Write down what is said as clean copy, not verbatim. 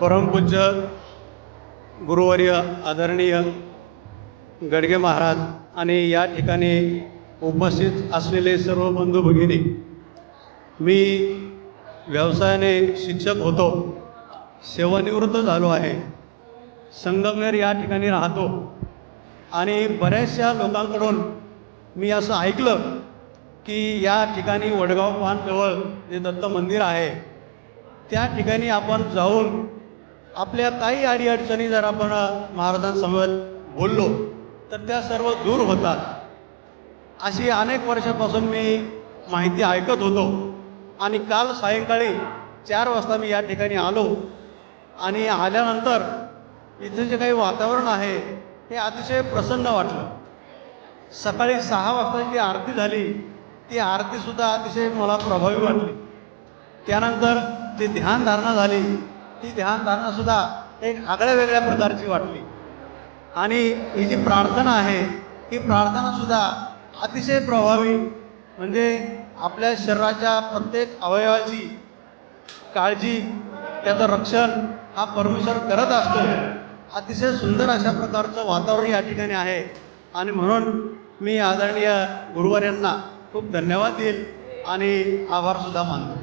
परमपूज्य गुरुवर्य आदरणीय गडगे महाराज आणि या ठिकाणी उपस्थित असलेले सर्व बंधू भगिनी, मी व्यवसायाने शिक्षक होतो, सेवानिवृत्त झालो आहे. संगमनेर या ठिकाणी राहतो आणि बऱ्याचशा लोकांकडून मी असं ऐकलं की या ठिकाणी वडगाव पानजवळ जे दत्त मंदिर आहे त्या ठिकाणी आपण जाऊन आपल्या काही अडीअडचणी जर आपण महाराजांसमोर बोललो तर त्या सर्व दूर होतात. अशी अनेक वर्षापासून मी माहिती ऐकत होतो आणि काल सायंकाळी 4 वाजता मी या ठिकाणी आलो आणि आल्यानंतर इथे जे काही वातावरण आहे हे अतिशय प्रसन्न वाटलं. सकाळी 6 वाजता जी आरती झाली ती आरतीसुद्धा अतिशय मला प्रभावी वाटली. त्यानंतर जी ध्यानधारणा झाली ती ध्यानधारणासुद्धा एक आगळ्या वेगळ्या प्रकारची वाटली आणि ही जी प्रार्थना आहे ही प्रार्थनासुद्धा अतिशय प्रभावी, म्हणजे आपल्या शरीराच्या प्रत्येक अवयवाची काळजी, त्याचं रक्षण हा परमेश्वर करत असतो. अतिशय सुंदर अशा प्रकारचं वातावरण या ठिकाणी आहे आणि म्हणून मी आदरणीय गुरुवर्यांना खूप धन्यवाद देईल आणि आभारसुद्धा मानतो.